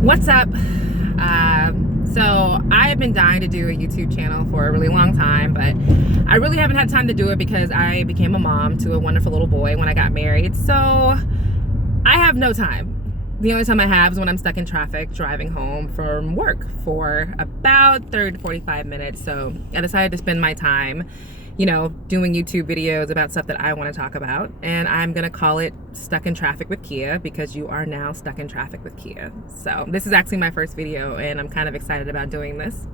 What's up? So I have been dying to do a YouTube channel for a really long time, but I really haven't had time to do it because I became a mom to a wonderful little boy when I got married. So I have no time. The only time I have is when I'm stuck in traffic driving home from work for about 30 to 45 minutes. So I decided to spend my time, doing YouTube videos about stuff that I want to talk about. And I'm going to call it Stuck in Traffic with Kia because you are now stuck in traffic with Kia. So this is actually my first video and I'm kind of excited about doing this.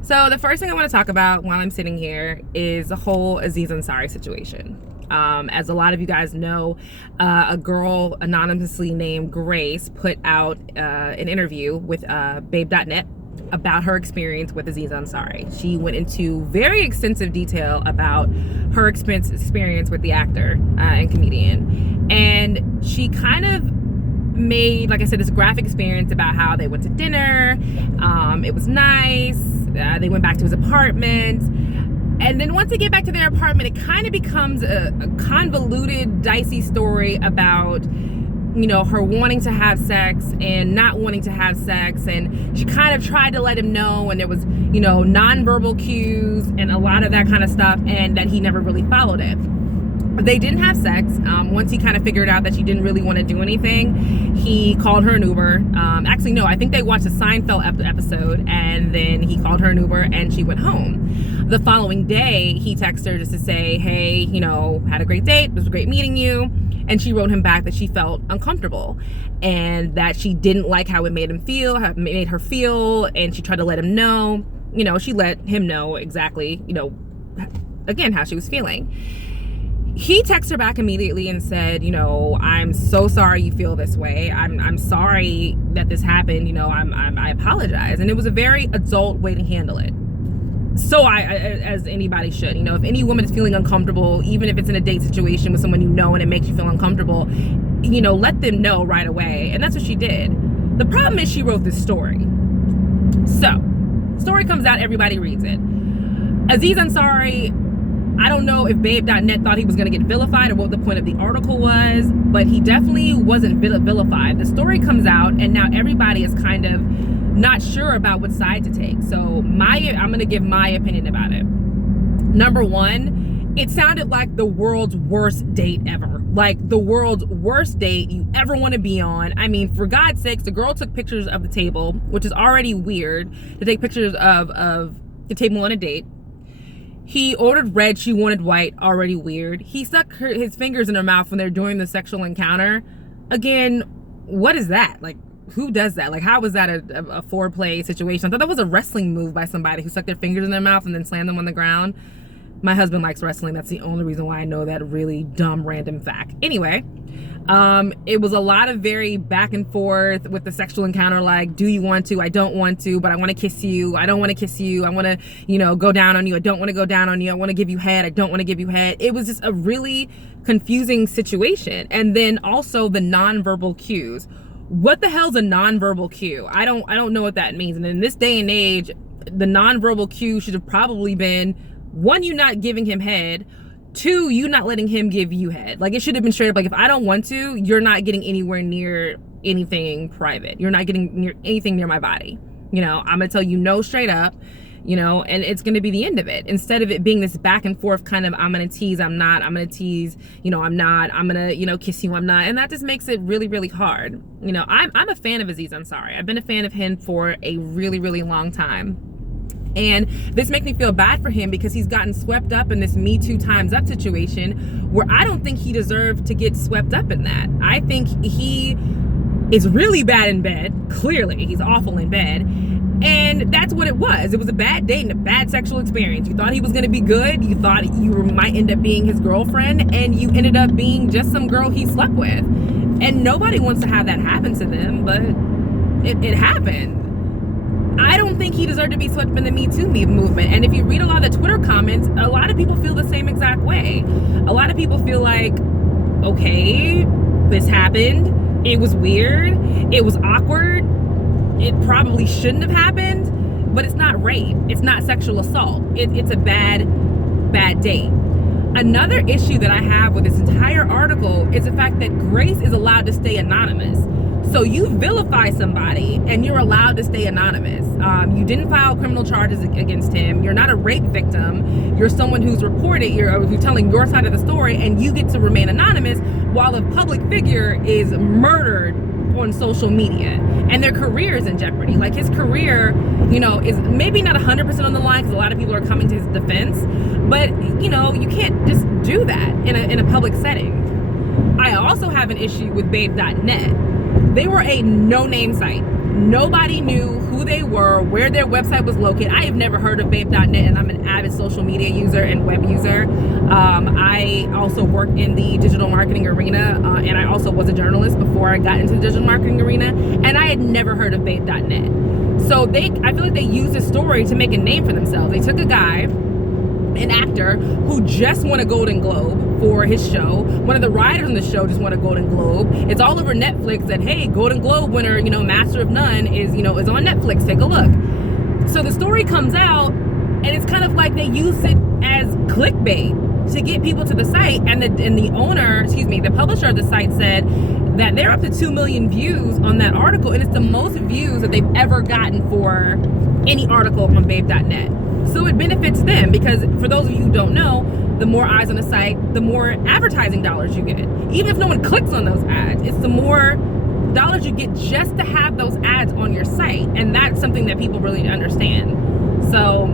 So the first thing I want to talk about while I'm sitting here is the whole Aziz Ansari situation. As a lot of you guys know, a girl anonymously named Grace put out an interview with babe.net about her experience with Aziz Ansari. She went into very extensive detail about her experience with the actor and comedian. And she kind of made, like I said, this graphic experience about how they went to dinner. It was nice. They went back to his apartment. And then once they get back to their apartment, it kind of becomes a convoluted, dicey story about her wanting to have sex and not wanting to have sex, and she kind of tried to let him know, and there was nonverbal cues and a lot of that kind of stuff, and that he never really followed it. They didn't have sex. Once he kind of figured out that she didn't really want to do anything, he called her an Uber. Actually, no, I think they watched a Seinfeld episode, and then he called her an Uber and she went home. The following day, he texted her just to say, hey, had a great date. It was great meeting you. And she wrote him back that she felt uncomfortable and that she didn't like how it made her feel. And she tried to let him know, she let him know exactly, again, how she was feeling. He texted her back immediately and said, I'm so sorry you feel this way. I'm sorry that this happened. I apologize. And it was a very adult way to handle it. So as anybody should, if any woman is feeling uncomfortable, even if it's in a date situation with someone and it makes you feel uncomfortable, let them know right away. And that's what she did. The problem is she wrote this story. So, story comes out, everybody reads it. Aziz Ansari, I don't know if babe.net thought he was going to get vilified or what the point of the article was, but he definitely wasn't vilified. The story comes out and now everybody is kind of not sure about what side to take. So I'm going to give my opinion about it. Number one, it sounded like the world's worst date ever. Like the world's worst date you ever want to be on. I mean, for God's sakes, the girl took pictures of the table, which is already weird to take pictures of the table on a date. He ordered red, she wanted white, already weird. He stuck his fingers in her mouth when they're doing the sexual encounter. Again, what is that? Like, who does that? Like, how was that a foreplay situation? I thought that was a wrestling move by somebody who stuck their fingers in their mouth and then slammed them on the ground. My husband likes wrestling. That's the only reason why I know that really dumb random fact. Anyway, it was a lot of very back and forth with the sexual encounter, like, do you want to? I don't want to, but I want to kiss you. I don't want to kiss you. I want to, go down on you. I don't want to go down on you. I want to give you head. I don't want to give you head. It was just a really confusing situation. And then also the nonverbal cues. What the hell's a nonverbal cue? I don't know what that means. And in this day and age, the nonverbal cue should have probably been, one, you not giving him head, two, you not letting him give you head. Like, it should have been straight up, like, if I don't want to, you're not getting anywhere near anything private. You're not getting near anything near my body. I'm gonna tell you no straight up, and it's gonna be the end of it. Instead of it being this back and forth kind of, I'm gonna tease, I'm not, I'm gonna tease, I'm not, I'm gonna, kiss you, I'm not. And that just makes it really, really hard. I'm a fan of Aziz Ansari. I've been a fan of him for a really, really long time. And this makes me feel bad for him because he's gotten swept up in this Me Too Time's Up situation where I don't think he deserved to get swept up in that. I think he is really bad in bed. Clearly, he's awful in bed. And that's what it was. It was a bad date and a bad sexual experience. You thought he was going to be good. You thought you might end up being his girlfriend, and you ended up being just some girl he slept with. And nobody wants to have that happen to them, but it happened. I don't think he deserved to be swept up in the Me Too movement. And if you read a lot of the Twitter comments, a lot of people feel the same exact way. A lot of people feel like, okay, this happened. It was weird. It was awkward. It probably shouldn't have happened, but it's not rape. It's not sexual assault. It's a bad date. Another issue that I have with this entire article is the fact that Grace is allowed to stay anonymous. So you vilify somebody and you're allowed to stay anonymous. You didn't file criminal charges against him. You're not a rape victim. You're someone who's reported, who's telling your side of the story, and you get to remain anonymous while a public figure is murdered on social media and their career is in jeopardy. Like, his career, is maybe not 100% on the line because a lot of people are coming to his defense, but you can't just do that in a public setting. I also have an issue with babe.net. They were a no-name site. Nobody knew who they were, where their website was located. I have never heard of babe.net, and I'm an avid social media user and web user. I also work in the digital marketing arena, and I also was a journalist before I got into the digital marketing arena, and I had never heard of babe.net. So I feel like they used this story to make a name for themselves. They took a guy, an actor, who just won a Golden Globe for his show. One of the writers on the show just won a Golden Globe. It's all over Netflix that, hey, Golden Globe winner, Master of None is on Netflix. Take a look. So the story comes out, and it's kind of like they use it as clickbait to get people to the site. And the publisher of the site said that they're up to 2 million views on that article, and it's the most views that they've ever gotten for any article on babe.net. So it benefits them because, for those of you who don't know, the more eyes on the site, the more advertising dollars you get. Even if no one clicks on those ads, it's the more dollars you get just to have those ads on your site. And that's something that people really understand. So,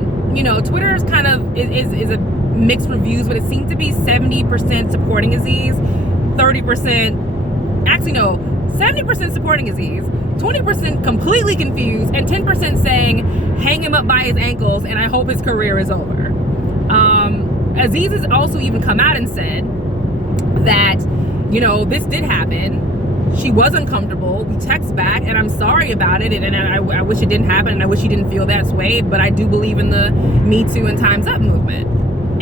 Twitter is kind of is a mixed reviews, but it seems to be 70% supporting Aziz, 70% supporting Aziz, 20% completely confused, and 10% saying hang him up by his ankles and I hope his career is over. Aziz has also even come out and said that, this did happen. She was uncomfortable. We text back, and I'm sorry about it, and I wish it didn't happen, and I wish he didn't feel that way, but I do believe in the Me Too and Time's Up movement.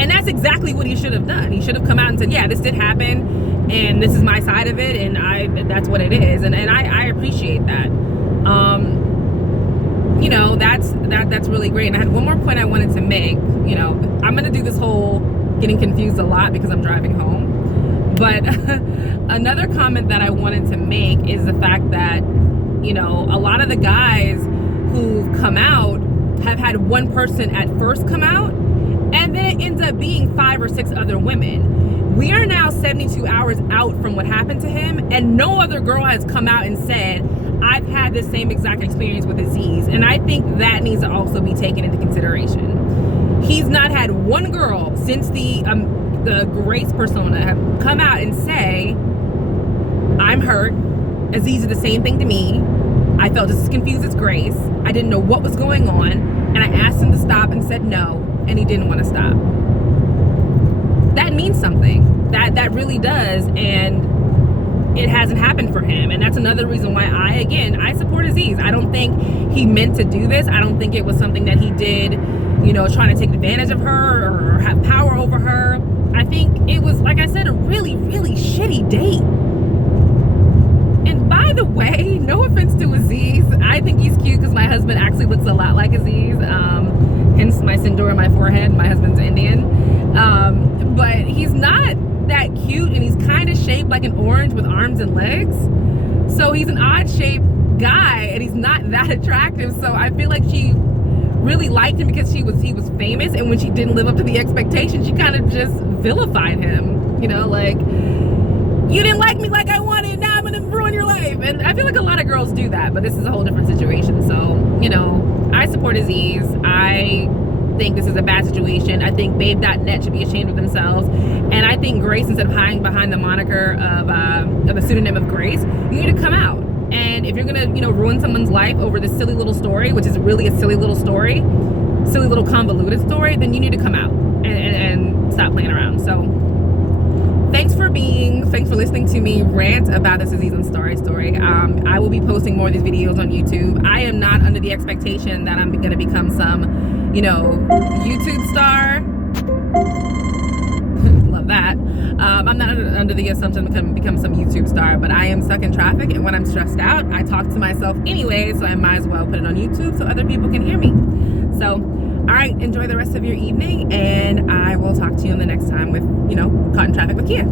And that's exactly what he should have done. He should have come out and said, yeah, this did happen, and this is my side of it, and that's what it is, and I appreciate that. That's really great. And I had one more point I wanted to make. I'm gonna do this whole getting confused a lot because I'm driving home. But another comment that I wanted to make is the fact that, a lot of the guys who've come out have had one person at first come out, and then it ends up being 5 or 6 other women. We are now 72 hours out from what happened to him, and no other girl has come out and said, I've had the same exact experience with Aziz. And I think that needs to also be taken into consideration. He's not had one girl since the Grace persona have come out and say, I'm hurt. Aziz did the same thing to me. I felt just as confused as Grace. I didn't know what was going on. And I asked him to stop and said no. And he didn't want to stop. That means something. That really does. And it hasn't happened for him, and that's another reason why I support Aziz. I don't think he meant to do this. I don't think it was something that he did, trying to take advantage of her or have power over her. I think it was, like I said, a really, really shitty date. And by the way, no offense to Aziz, I think he's cute because my husband actually looks a lot like Aziz, hence my sindoor on my forehead. My husband's Indian, but he's not that cute, and he's kind of shaped like an orange with arms and legs. So he's an odd shaped guy, and he's not that attractive. So I feel like she really liked him because he was famous, and when she didn't live up to the expectation, she kind of just vilified him. Like, you didn't like me like I wanted, now I'm gonna ruin your life. And I feel like a lot of girls do that, but this is a whole different situation. So, I support Aziz. I think this is a bad situation. I think babe.net should be ashamed of themselves, and I think Grace, instead of hiding behind the moniker of the pseudonym of Grace, you need to come out. And if you're gonna ruin someone's life over this silly little story, which is really a silly little story, silly little convoluted story, then you need to come out and stop playing around. So thanks for listening to me rant about this Aziz Ansari story. I will be posting more of these videos on YouTube. I am not under the expectation that I'm gonna become some YouTube star. Love that. I'm not under the assumption I'm going to become some YouTube star, but I am stuck in traffic, and when I'm stressed out, I talk to myself anyway, so I might as well put it on YouTube so other people can hear me. So, all right, enjoy the rest of your evening, and I will talk to you in the next time with, Caught in Traffic with Kia.